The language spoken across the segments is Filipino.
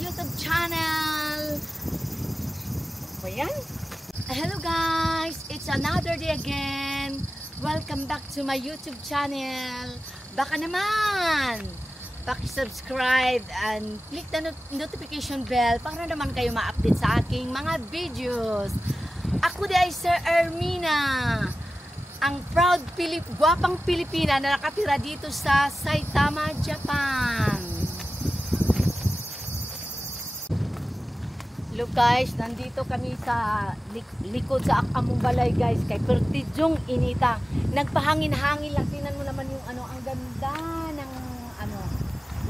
YouTube channel. Ayan. Hello guys, it's another day again. Welcome back to my YouTube channel. Baka naman paki-subscribe and click the notification bell para naman kayo ma-update sa aking mga videos. Ako di ay Sir Ermina, ang proud gwapang Pilipina na nakatira dito sa Saitama, Japan. Look guys, nandito kami sa likod sa among balay guys, kay pertidyong inita. Nagpahangin-hangin lang, tingnan mo naman yung ang ganda ng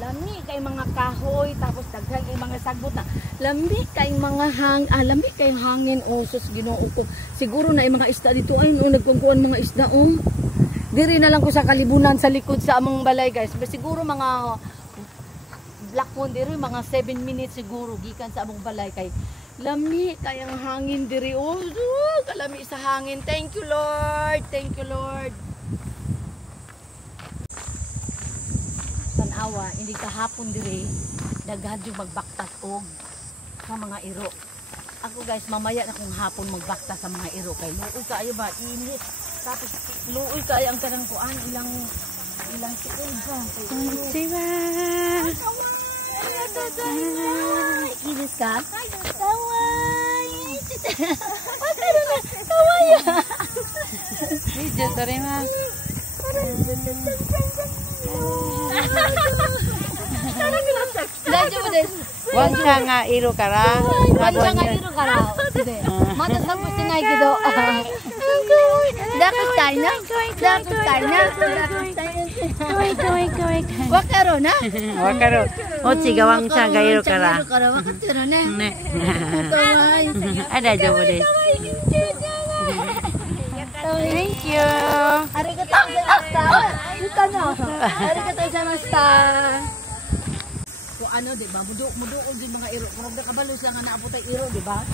lami kay mga kahoy, tapos daghan kay mga sagbot na. Lami kay mga lami kay hangin, sus Ginoo ko. Siguro na yung mga isda dito ay nagkukuan mga isda Diri na lang ko sa kalibunan sa likod sa among balay guys. Siguro mga black moon diri mga 7 minutes siguro gikan sa among balay kay lami kay ang hangin diri kalami sa hangin. Thank you Lord, thank you Lord. Tanawa hindi kahapon diri daghan yung magbaktas og sa mga iro. Ako guys mamaya na kung hapon magbaktas sa mga iro kay luoy kaayo ba init, tapos luoy kaayo ang kanang kuan ilang segundo. Siwa. Iris ka? Kawaii. Kawaii. Video terima. Wansa nga iro kara. Wansa nga iro kara. Mata tapos tinay gido. Dapat tayo na. Wakaro na. Wakaro. Ochi ga wansa nga iro kara. Wakatero na. Ada jabo desu. Thank you. Arigatou gozaimashita. Arigatou gozaimashita. Kung di ba? Muduol din mga iro. Kung nakabalo siya nga naapotay iro, di ba?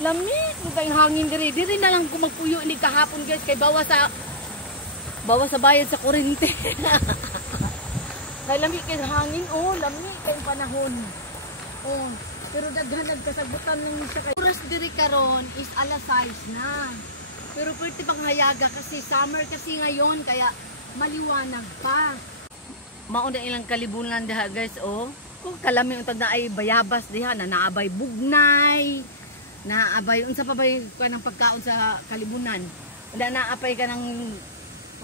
Lamig kay hangin diri na lang kung magpuyo ini kahapon guys kay bawas sa bayad sa kuryente. Kay lamig kay hangin lamig kay panahon. Pero daghan nagkasagutan ng siya kay oras diri karon is alas 6 na. Pero pwede pang hayaga kasi summer kasi ngayon kaya maliwanag pa. Mauna ilang kalibunan daha guys kung kalami untag na ay bayabas diha na naabay bugnay, naabay unsa pa bay kanang pagkaon sa kalibunan. Wala naapay ka ng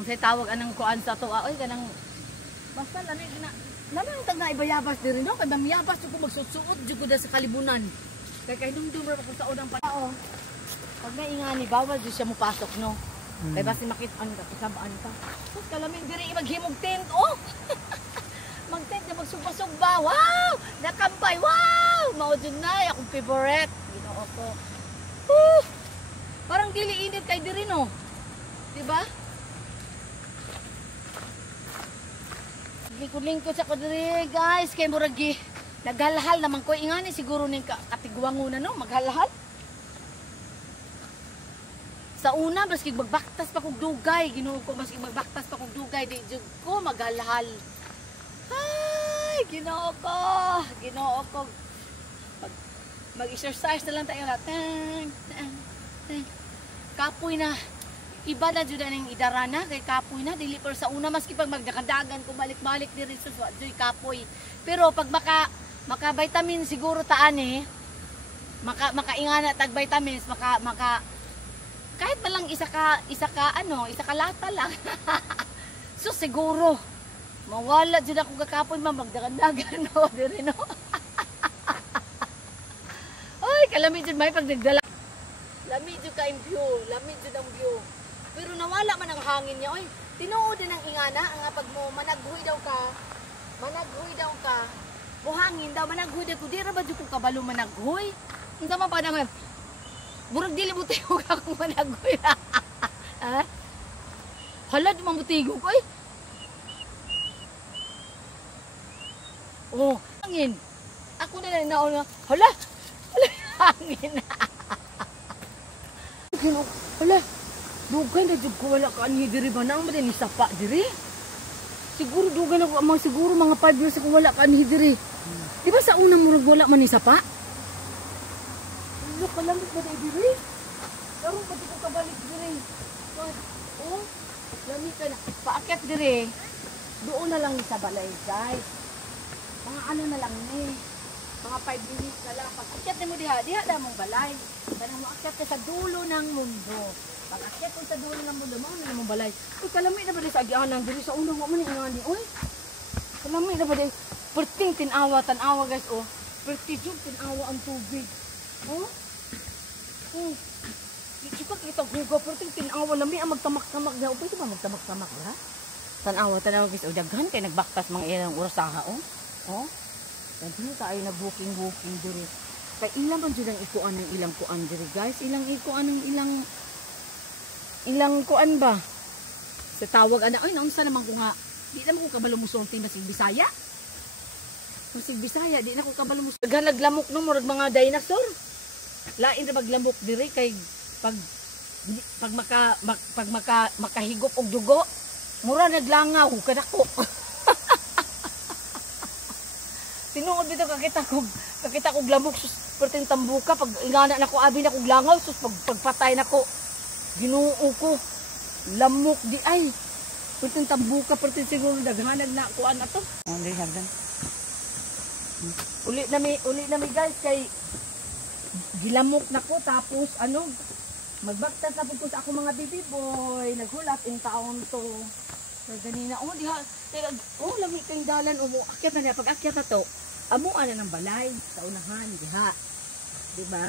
unsay tawag anang kuan sa tuwa kanang basta lami untag na ay bayabas diri no kay mamiyabas jud ko magsusuot jud ko sa kalibunan. Kay dumdum ra ko sa unang panao. Pag naingani bawal jud siya mopasok no. Kay basi makit-an ka kasabaan ka. Sus kalami diri maghimog tent magtent na magsugba-sugba. Wow! Nakampay. Wow! Maudyon na. Akong favorite. Ginoo ko. Parang dili init kay diri no. Diba? Lingkod-lingkod sa ko diri guys. Kay muragi. Naghalhal naman ko. Ingani siguro ning katigwanguna no. Maghalhal. Sa una, maski magbaktas pa kong dugay. Ginoo ko. Maski magbaktas pa kong dugay. Di jud ko maghalhal. Ay, ginoo ko. Mag-exercise na lang tayo natin. Kapoy na. Iba na dyan ang idarana. Kay kapoy na. Dili pero sa una, maski pag magdakadagan, kung balik-balik din rin sa kapoy. Pero pag maka-vitamin siguro taan makaingana tag vitamins, kahit na lang isa ka lata lang. So siguro mawala dyan ako kakapoy magdagan-dagan diri no. Ay, kalamig dyan may pagdagdala. Lamig dyan ka yung view. Lamig dyan ang view. Pero nawala man ang hangin niya. Ay, tinuod din ang ingana. Ang pag mo managhuy daw ka. Buhangin daw, managhuy daw. Di ra ba dyan kung kabalo managhuy? Ang tama pa naman. Burag dili butigo ka kung managhuy. Ha? Hala, di mambutigo ko eh. Hangin. Ako na lang nauna. Hala, hangin. Hala, dugay na dyan ko wala ka anhi diri ba? Nang ba din isapa diri? Siguro dugay na ko, siguro mga 5 years ako wala ka anhi diri. Di ba sa unang murag wala man ni sapa? Ano kalamit ba dahil diri? Karong pati ko kabalik diri. Oh, lamig ka na. Paakyat diri. Doon na lang sa balay, guys. Mga ano na lang ni. Mga 5 minutes na lang. Pag-akyat mo diha na mong balay. Kanang maakyat ka sa dulo ng mundo. Pag-akyat ko sa dulo ng mundo, mga na mong balay. Uy, kalamig na ba dahil sa agianan diri sa unang mo man ingani. Uy, kalamig na ba dahil? Perting tinawa, guys, oh. Perting tinawa ang tubig. Oh? Oh. Ito kita guga, perting tinawa. Lami ang magtamak-tamak na. Pwede ba magtamak-tamak ha? Tanawa, guys. Oh, daghan kayo nagbaktas mga ilang urasaha, oh. Oh? Daghan tayo na booking diri. Kaya ilang man dyan ang ikuan ng ilang kuan diri, guys. Ilang ikuan ng ilang kuan ba? Sa tawag, ay, naunsa naman ko nga. Di naman ko kabalo mo sulti masig Bisaya. Masig Bisaya, di na ko kabalo mo. Naglamok no, murag mga dinosaur. Lain na maglamok diri kay pag makahigop og dugo, mura naglangaw kadako. Tinuod bitaw kakita kog lamok sus perting tambuka pag ingana nako abi na kog langaw sus pagpatay nako. Ginoo ko. Lamok di ay. Perting tambuka perting siguro daghanag na kuan ato. Hindi hagdan. Uli nami guys kay gilamok nako tapos ano magbaktas na po sa ako mga baby boy naghulat in taon to so ganina oh diha oh lami kang dalan akyat na niya pag akyat na to amuan na ng balay sa unahan diha di ba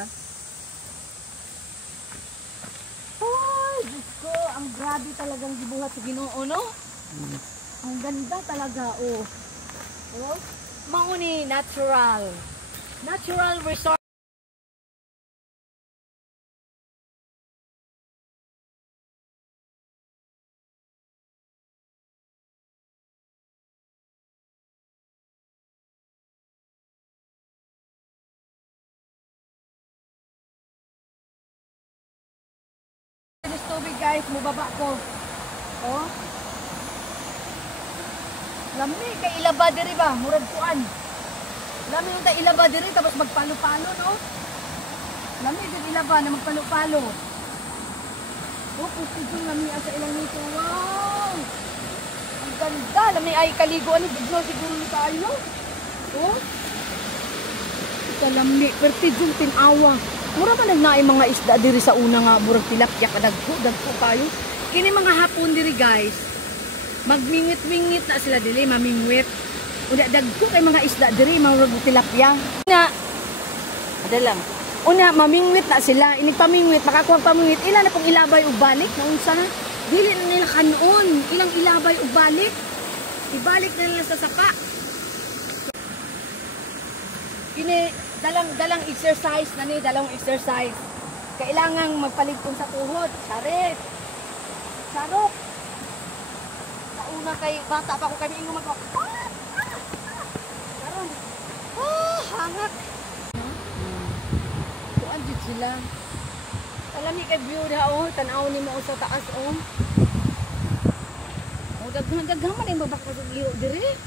oh Diyos ko ang grabe talagang gibuhat sa Ginoo no ang ganda talaga oh mao ni natural resort. Tubig guys, mubaba ko. Oh. Lami kay ilaba diri ba, murag kuan. Lami yung ta ilaba diri tapos magpalo-palo no. Lami din ilaba na magpalo-palo. Oh, pusti yung lami sa ilang nito. Wow! Ang ganda, lami ay kaligo ani biglo siguro ni tayo. Oh. Ito lami, perti yung tinawa. Mura man nagnaay mga isda diri sa una nga murag tilapia kadagko kayo. Kini mga hapon diri guys. Magmingwit-mingwit na sila dili, mamingwit. Una dagko kay mga isda diri murag tilapia. Una adalang. Una mamingwit na sila, inig pamingwit, makakuha pamingwit. Ila na pong ilabay ug balik na unsa na. Dili na nila kanon, ilang ilabay ug balik. Ibalik na nila sa sapa. Kini dalang exercise na ni, dalawang exercise. Kailangang magpaligtong sa tuhod. Charit. Sarok. Sa una kay bata pa ko kami ingon mag Karon. Hangak. Kuan jud sila. Alami kay view diha tan-aw ni mo sa taas oh. Daghan man ay mabakod og liyo diri.